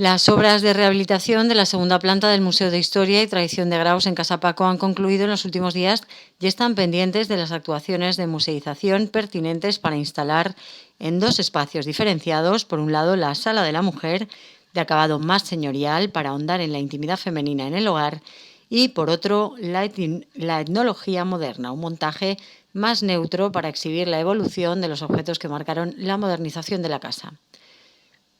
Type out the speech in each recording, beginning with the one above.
Las obras de rehabilitación de la segunda planta del Museo de Historia y Tradición de Graus en Casa Paco han concluido en los últimos días y están pendientes de las actuaciones de museización pertinentes para instalar en dos espacios diferenciados, por un lado la Sala de la Mujer, de acabado más señorial para ahondar en la intimidad femenina en el hogar, y por otro la etnología moderna, un montaje más neutro para exhibir la evolución de los objetos que marcaron la modernización de la casa.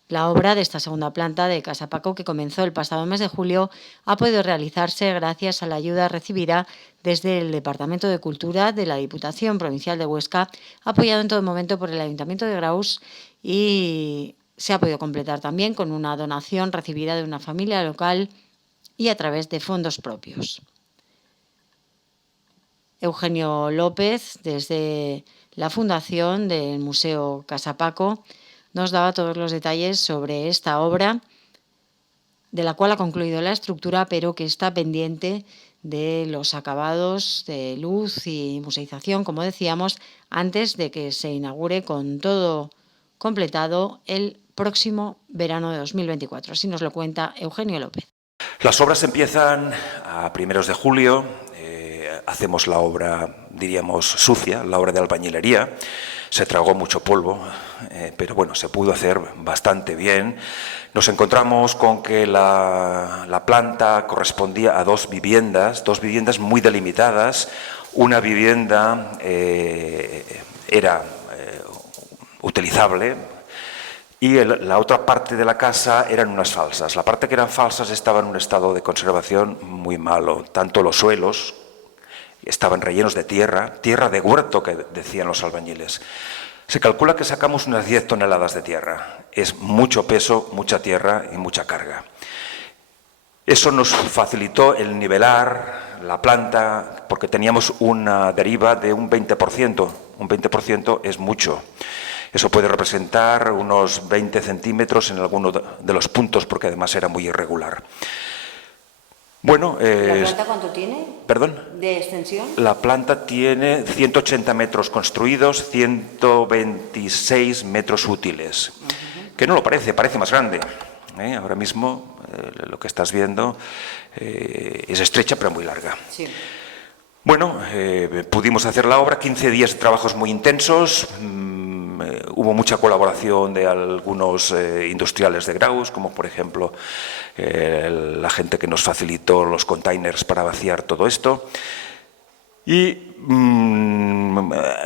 La obra de esta segunda planta de Casa Paco, que comenzó el pasado mes de julio, ha podido realizarse gracias a la ayuda recibida desde el Departamento de Cultura de la Diputación Provincial de Huesca, apoyado en todo momento por el Ayuntamiento de Graus, y se ha podido completar también con una donación recibida de una familia local y a través de fondos propios. Eugenio López, desde la Fundación del Museo Casa Paco, nos daba todos los detalles sobre esta obra, de la cual ha concluido la estructura, pero que está pendiente de los acabados de luz y museización, como decíamos, antes de que se inaugure con todo completado el próximo verano de 2024. Así nos lo cuenta Eugenio López. Las obras empiezan a primeros de julio. Hacemos la obra, diríamos, sucia, la obra de albañilería. Se tragó mucho polvo, pero bueno, se pudo hacer bastante bien. Nos encontramos con que la planta correspondía a dos viviendas muy delimitadas. Una vivienda era utilizable y la otra parte de la casa eran unas falsas. La parte que eran falsas estaba en un estado de conservación muy malo, tanto los suelos estaban rellenos de tierra de huerto, que decían los albañiles. Se calcula que sacamos unas 10 toneladas de tierra. Es mucho peso, mucha tierra y mucha carga. Eso nos facilitó el nivelar la planta, porque teníamos una deriva de un 20%. Un 20% es mucho. Eso puede representar unos 20 centímetros en alguno de los puntos, porque además era muy irregular. Bueno, ¿La planta cuánto tiene? ¿Perdón? ¿De extensión? La planta tiene 180 metros construidos, 126 metros útiles. Que no lo parece, parece más grande. Ahora mismo lo que estás viendo es estrecha pero muy larga. Sí. Bueno, pudimos hacer la obra, 15 días de trabajos muy intensos. Hubo mucha colaboración de algunos industriales de Graus, como por ejemplo la gente que nos facilitó los containers para vaciar todo esto. Y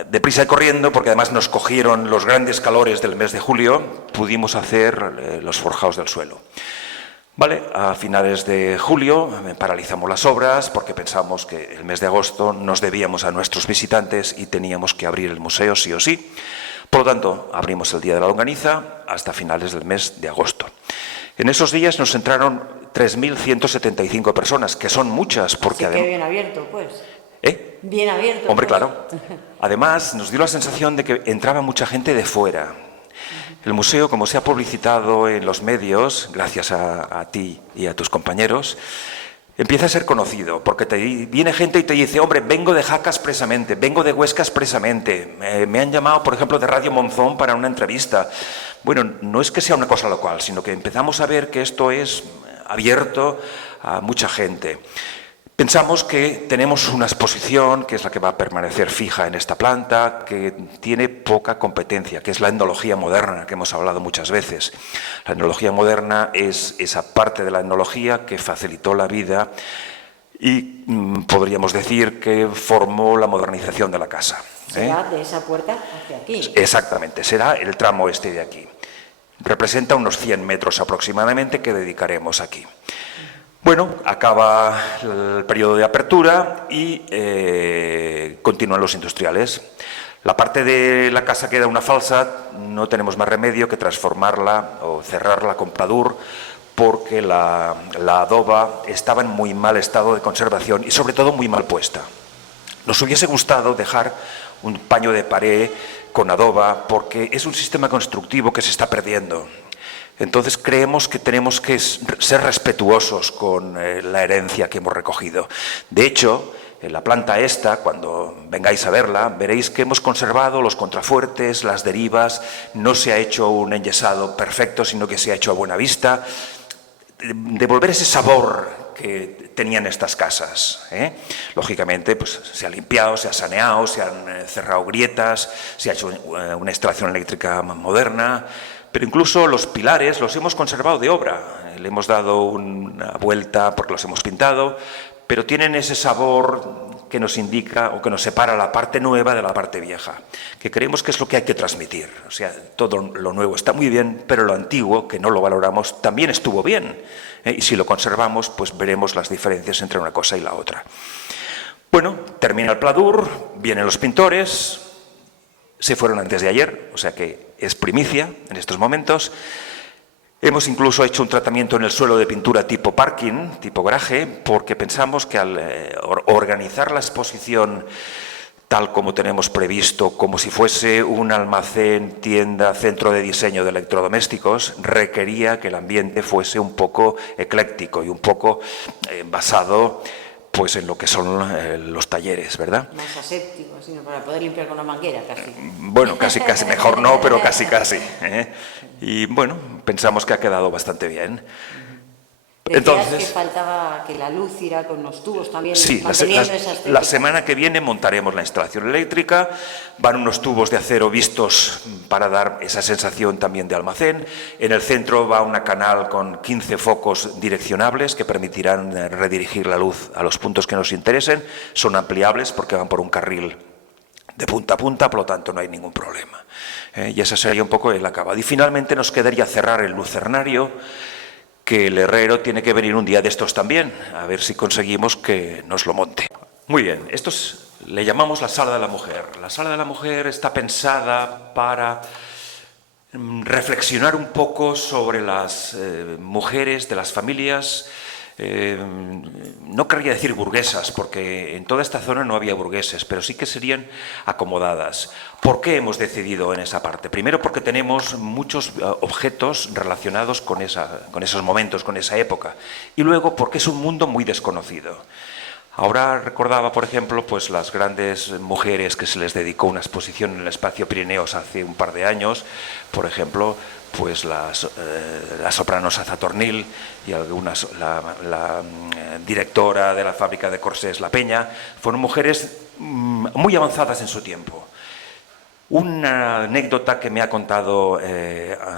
deprisa y corriendo, porque además nos cogieron los grandes calores del mes de julio, pudimos hacer los forjados del suelo. Vale, a finales de julio paralizamos las obras porque pensamos que el mes de agosto nos debíamos a nuestros visitantes y teníamos que abrir el museo sí o sí. Por lo tanto, abrimos el día de la longaniza hasta finales del mes de agosto. En esos días nos entraron 3.175 personas, que son muchas. Porque así que bien abierto, pues. ¿Eh? Bien abierto. Hombre, pues. claro. Además, nos dio la sensación de que entraba mucha gente de fuera. El museo, como se ha publicitado en los medios, gracias a ti y a tus compañeros, empieza a ser conocido, porque viene gente y te dice, hombre, vengo de Jaca expresamente, vengo de Huesca expresamente, me han llamado, por ejemplo, de Radio Monzón para una entrevista. Bueno, no es que sea una cosa local, sino que empezamos a ver que esto es abierto a mucha gente. Pensamos que tenemos una exposición, que es la que va a permanecer fija en esta planta, que tiene poca competencia, que es la etnología moderna, que hemos hablado muchas veces. La etnología moderna es esa parte de la etnología que facilitó la vida y podríamos decir que formó la modernización de la casa. Será de esa puerta hacia aquí. Exactamente, será el tramo este de aquí. Representa unos 100 metros aproximadamente que dedicaremos aquí. Bueno, acaba el periodo de apertura y continúan los industriales. La parte de la casa que era una falsa, no tenemos más remedio que transformarla o cerrarla con pladur, porque la adoba estaba en muy mal estado de conservación y sobre todo muy mal puesta. Nos hubiese gustado dejar un paño de pared con adoba, porque es un sistema constructivo que se está perdiendo. Entonces creemos que tenemos que ser respetuosos con la herencia que hemos recogido. De hecho, en la planta esta, cuando vengáis a verla, veréis que hemos conservado los contrafuertes, las derivas, no se ha hecho un enyesado perfecto, sino que se ha hecho a buena vista. devolver ese sabor que tenían estas casas. Lógicamente, pues se ha limpiado, se ha saneado, se han cerrado grietas, se ha hecho una instalación eléctrica moderna, pero incluso los pilares los hemos conservado de obra. Le hemos dado una vuelta porque los hemos pintado, pero tienen ese sabor que nos indica o que nos separa la parte nueva de la parte vieja, que creemos que es lo que hay que transmitir. O sea, todo lo nuevo está muy bien, pero lo antiguo, que no lo valoramos, también estuvo bien. Y si lo conservamos, pues veremos las diferencias entre una cosa y la otra. Bueno, termina el pladur, vienen los pintores, se fueron antes de ayer, o sea que es primicia en estos momentos. Hemos incluso hecho un tratamiento en el suelo de pintura tipo parking, tipo garaje, porque pensamos que al organizar la exposición tal como tenemos previsto, como si fuese un almacén, tienda, centro de diseño de electrodomésticos, requería que el ambiente fuese un poco ecléctico y un poco basado pues en lo que son los talleres, ¿verdad? Más aséptico, sino para poder limpiar con una manguera, casi. Bueno, casi, mejor no, pero casi. Y bueno, pensamos que ha quedado bastante bien. Decías Entonces, que faltaba que la luz irá con los tubos también, sí, manteniendo esa estética. la semana que viene montaremos la instalación eléctrica, van unos tubos de acero vistos para dar esa sensación también de almacén. En el centro va una canal con 15 focos direccionables que permitirán redirigir la luz a los puntos que nos interesen. Son ampliables porque van por un carril de punta a punta, por lo tanto no hay ningún problema. Y ese sería un poco el acabado. Y finalmente nos quedaría cerrar el lucernario, que el herrero tiene que venir un día de estos también, a ver si conseguimos que nos lo monte. Muy bien, esto le llamamos la sala de la mujer. La sala de la mujer está pensada para reflexionar un poco sobre las mujeres de las familias. No querría decir burguesas, porque en toda esta zona no había burgueses, pero sí que serían acomodadas. ¿Por qué hemos decidido en esa parte? Primero porque tenemos muchos objetos relacionados con esos momentos, con esa época. Y luego porque es un mundo muy desconocido. Ahora recordaba, por ejemplo, pues las grandes mujeres que se les dedicó una exposición en el Espacio Pirineos hace un par de años, por ejemplo, pues la soprano Saza Tornil y la directora de la fábrica de corsés La Peña, fueron mujeres muy avanzadas en su tiempo. Una anécdota que me ha contado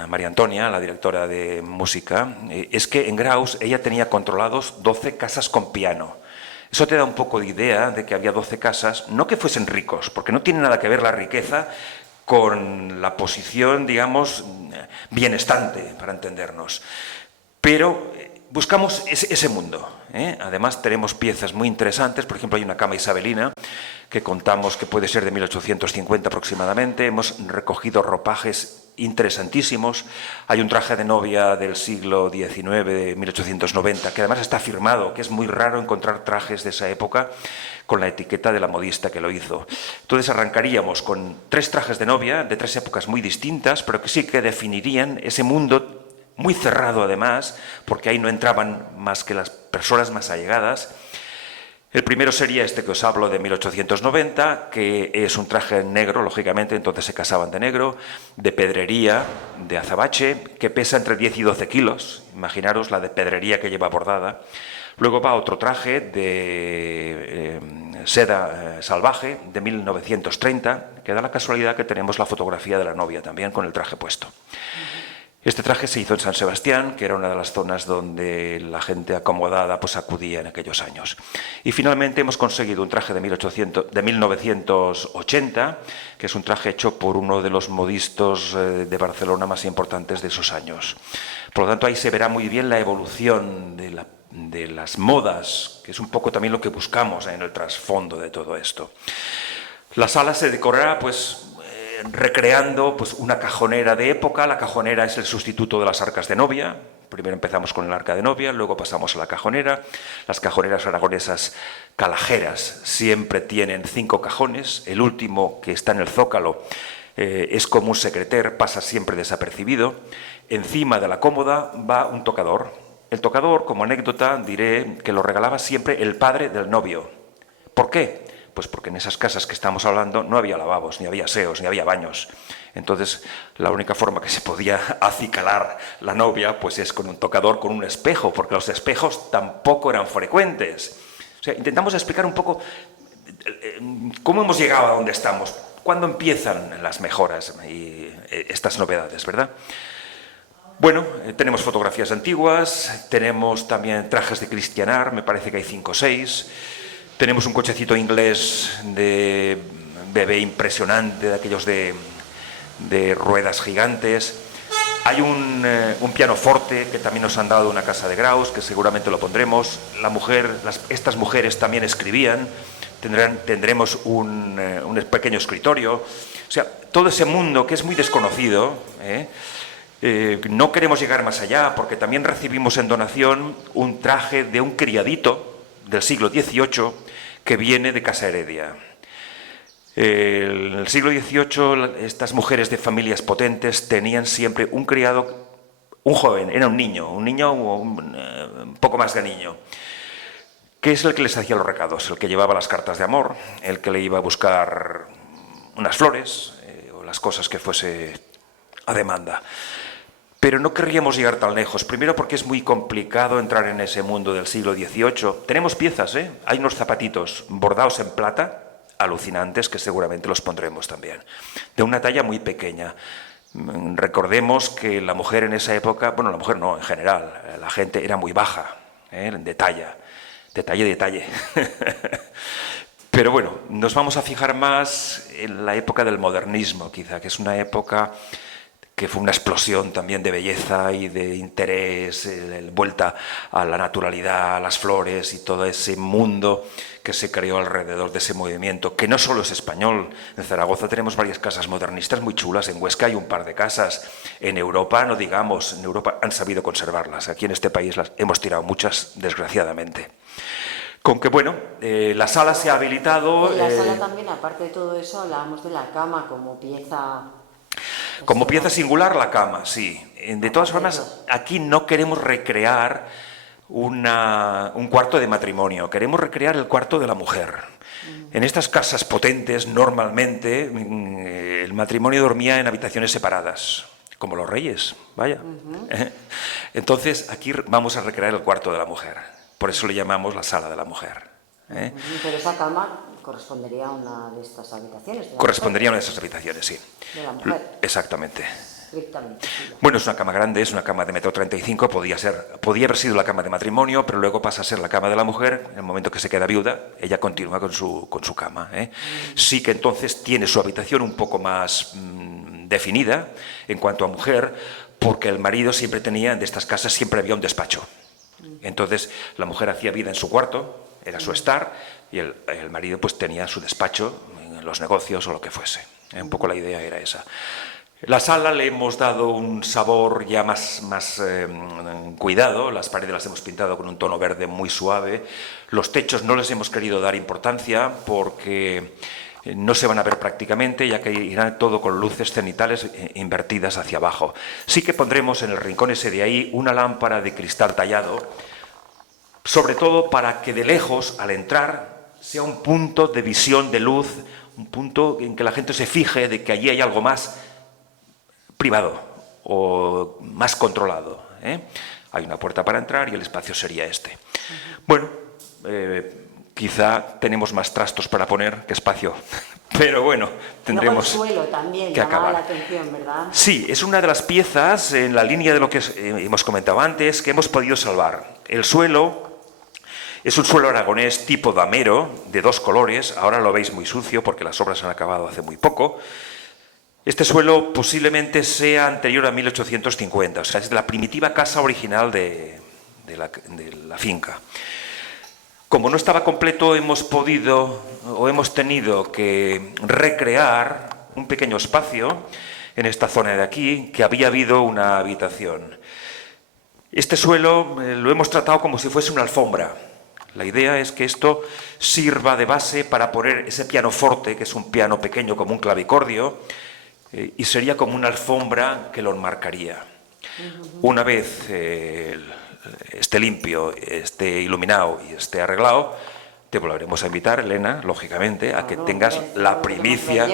María Antonia, la directora de música, es que en Graus ella tenía controlados 12 casas con piano. Eso te da un poco de idea de que había 12 casas, no que fuesen ricos, porque no tiene nada que ver la riqueza con la posición, digamos, bienestante, para entendernos. Pero buscamos ese mundo. Además tenemos piezas muy interesantes, por ejemplo hay una cama isabelina que contamos que puede ser de 1850 aproximadamente. Hemos recogido ropajes interesantísimos. Hay un traje de novia del siglo XIX, de 1890, que además está firmado, que es muy raro encontrar trajes de esa época con la etiqueta de la modista que lo hizo. Entonces arrancaríamos con 3 trajes de novia de 3 épocas muy distintas, pero que sí que definirían ese mundo muy cerrado además, porque ahí no entraban más que las personas más allegadas. El primero sería este que os hablo de 1890, que es un traje negro, lógicamente, entonces se casaban de negro, de pedrería, de azabache, que pesa entre 10 y 12 kilos, imaginaros la de pedrería que lleva bordada. Luego va otro traje de seda salvaje, de 1930, que da la casualidad que tenemos la fotografía de la novia también con el traje puesto. Este traje se hizo en San Sebastián, que era una de las zonas donde la gente acomodada pues acudía en aquellos años. Y finalmente hemos conseguido un traje de 1980, que es un traje hecho por uno de los modistos de Barcelona más importantes de esos años. Por lo tanto, ahí se verá muy bien la evolución de las modas, que es un poco también lo que buscamos en el trasfondo de todo esto. La sala se decorará pues recreando pues, una cajonera de época. La cajonera es el sustituto de las arcas de novia. Primero empezamos con el arca de novia, luego pasamos a la cajonera. Las cajoneras aragonesas calajeras siempre tienen 5 cajones. El último, que está en el zócalo, es como un secreter, pasa siempre desapercibido. Encima de la cómoda va un tocador. El tocador, como anécdota, diré que lo regalaba siempre el padre del novio. ¿Por qué? Pues porque en esas casas que estamos hablando no había lavabos, ni había aseos, ni había baños. Entonces, la única forma que se podía acicalar la novia pues es con un tocador, con un espejo, porque los espejos tampoco eran frecuentes. O sea, intentamos explicar un poco cómo hemos llegado a donde estamos, cuándo empiezan las mejoras y estas novedades, ¿verdad? Bueno, tenemos fotografías antiguas, tenemos también trajes de cristianar, me parece que hay 5 o 6. Tenemos un cochecito inglés de bebé impresionante, de aquellos de ruedas gigantes. Hay un pianoforte que también nos han dado de una casa de Graus, que seguramente lo pondremos. Estas mujeres también escribían. Tendremos un pequeño escritorio. O sea, todo ese mundo que es muy desconocido. No queremos llegar más allá, porque también recibimos en donación un traje de un criadito del siglo XVIII que viene de Casa Heredia. En el siglo XVIII, estas mujeres de familias potentes tenían siempre un criado, un joven, era un niño un poco más de niño, que es el que les hacía los recados, el que llevaba las cartas de amor, el que le iba a buscar unas flores o las cosas que fuese a demanda. Pero no querríamos llegar tan lejos, primero porque es muy complicado entrar en ese mundo del siglo XVIII. Tenemos piezas, hay unos zapatitos bordados en plata, alucinantes, que seguramente los pondremos también, de una talla muy pequeña. Recordemos que la mujer en esa época, bueno, la mujer no, en general, la gente era muy baja, de talla. Pero bueno, nos vamos a fijar más en la época del modernismo, quizá, que es una época que fue una explosión también de belleza y de interés, vuelta a la naturalidad, a las flores y todo ese mundo que se creó alrededor de ese movimiento, que no solo es español. En Zaragoza tenemos varias casas modernistas muy chulas, en Huesca hay un par de casas, en Europa, no digamos, en Europa han sabido conservarlas, aquí en este país las hemos tirado muchas, desgraciadamente. Con que, bueno, la sala se ha habilitado... En la sala también, aparte de todo eso, hablábamos de la cama como pieza... Como pieza singular, la cama, sí. De todas formas, aquí no queremos recrear un cuarto de matrimonio, queremos recrear el cuarto de la mujer. En estas casas potentes, normalmente, el matrimonio dormía en habitaciones separadas, como los reyes, vaya. Entonces, aquí vamos a recrear el cuarto de la mujer. Por eso le llamamos la sala de la mujer. Pero esa cama correspondería a una de estas habitaciones. Correspondería a una de esas habitaciones, sí. De la mujer. Exactamente. Estrictamente. Sí. Bueno, es una cama grande, es una cama de 1,35 m, podía haber sido la cama de matrimonio, pero luego pasa a ser la cama de la mujer. En el momento que se queda viuda, ella continúa con su cama. Sí que entonces tiene su habitación un poco más definida en cuanto a mujer, porque el marido siempre tenía, de estas casas siempre había un despacho. Entonces la mujer hacía vida en su cuarto, era su estar, y el marido pues tenía su despacho en los negocios o lo que fuese. Un poco la idea era esa. La sala le hemos dado un sabor ya más cuidado, las paredes las hemos pintado con un tono verde muy suave, los techos no les hemos querido dar importancia porque no se van a ver prácticamente, ya que irá todo con luces cenitales invertidas hacia abajo. Sí que pondremos en el rincón ese de ahí una lámpara de cristal tallado, sobre todo para que de lejos, al entrar, sea un punto de visión de luz, un punto en que la gente se fije de que allí hay algo más privado o más controlado. Hay una puerta para entrar y el espacio sería este. Bueno, quizá tenemos más trastos para poner que espacio, pero bueno, tendremos el suelo también que acabar. La atención, ¿verdad? Sí, es una de las piezas en la línea de lo que hemos comentado antes que hemos podido salvar. El suelo es un suelo aragonés tipo damero, de 2 colores, ahora lo veis muy sucio porque las obras han acabado hace muy poco. Este suelo posiblemente sea anterior a 1850, o sea, es de la primitiva casa original de la finca. Como no estaba completo, hemos tenido que recrear un pequeño espacio en esta zona de aquí, que había habido una habitación. Este suelo lo hemos tratado como si fuese una alfombra. La idea es que esto sirva de base para poner ese pianoforte, que es un piano pequeño como un clavicordio, y sería como una alfombra que lo enmarcaría. Una vez esté limpio, esté iluminado y esté arreglado, te volveremos a invitar, Elena, lógicamente, a que tengas la primicia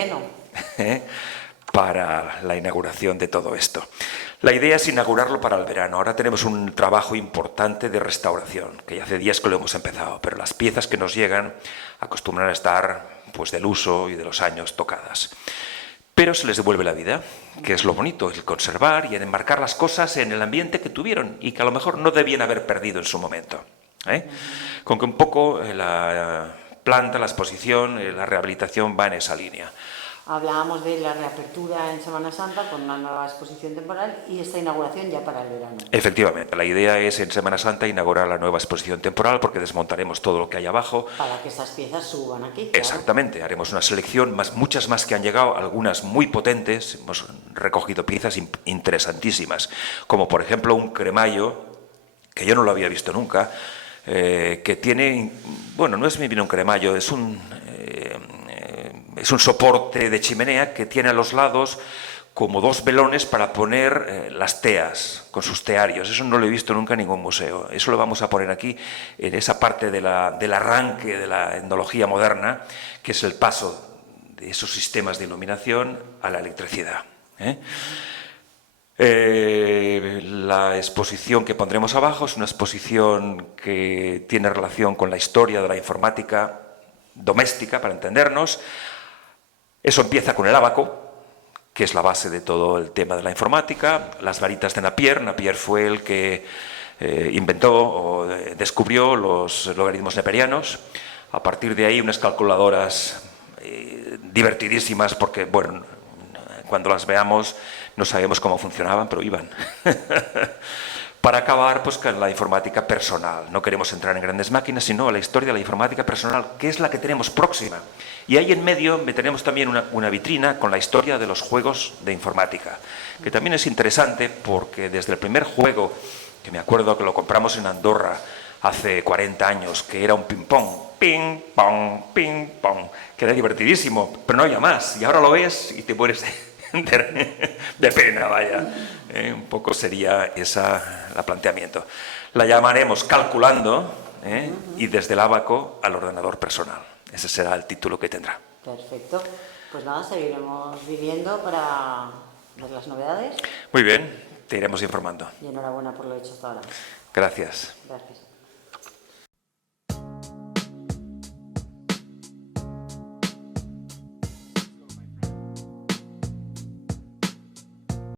para la inauguración de todo esto. La idea es inaugurarlo para el verano. Ahora tenemos un trabajo importante de restauración, que ya hace días que lo hemos empezado, pero las piezas que nos llegan acostumbran a estar pues, del uso y de los años tocadas. Pero se les devuelve la vida, que es lo bonito, el conservar y el enmarcar las cosas en el ambiente que tuvieron y que a lo mejor no debían haber perdido en su momento. Con que un poco la planta, la exposición, la rehabilitación va en esa línea. Hablábamos de la reapertura en Semana Santa con una nueva exposición temporal y esta inauguración ya para el verano. Efectivamente, la idea es en Semana Santa inaugurar la nueva exposición temporal porque desmontaremos todo lo que hay abajo. Para que estas piezas suban aquí. Claro. Exactamente, haremos una selección, muchas más que han llegado, algunas muy potentes. Hemos recogido piezas interesantísimas, como por ejemplo un cremayo, que yo no lo había visto nunca, que tiene, bueno, no es bien un cremayo, es un soporte de chimenea que tiene a los lados como dos velones para poner las teas, con sus tearios. Eso no lo he visto nunca en ningún museo. Eso lo vamos a poner aquí, en esa parte del arranque de la etnología moderna, que es el paso de esos sistemas de iluminación a la electricidad. La exposición que pondremos abajo es una exposición que tiene relación con la historia de la informática doméstica, para entendernos. Eso empieza con el ábaco, que es la base de todo el tema de la informática, las varitas de Napier. Napier fue el que inventó o descubrió los logaritmos neperianos. A partir de ahí, unas calculadoras divertidísimas, porque, bueno, cuando las veamos no sabemos cómo funcionaban, pero iban. Para acabar pues, con la informática personal. No queremos entrar en grandes máquinas, sino a la historia de la informática personal, que es la que tenemos próxima. Y ahí en medio tenemos también una vitrina con la historia de los juegos de informática, que también es interesante porque desde el primer juego, que me acuerdo que lo compramos en Andorra hace 40 años, que era un ping-pong, ping-pong, que era divertidísimo, pero no había más. Y ahora lo ves y te mueres de pena, vaya. Un poco sería el planteamiento. La llamaremos Calculando y desde el ábaco al ordenador personal. Ese será el título que tendrá. Perfecto. Pues nada, seguiremos viniendo para ver las novedades. Muy bien, te iremos informando. Y enhorabuena por lo hecho hasta ahora. Gracias. Gracias.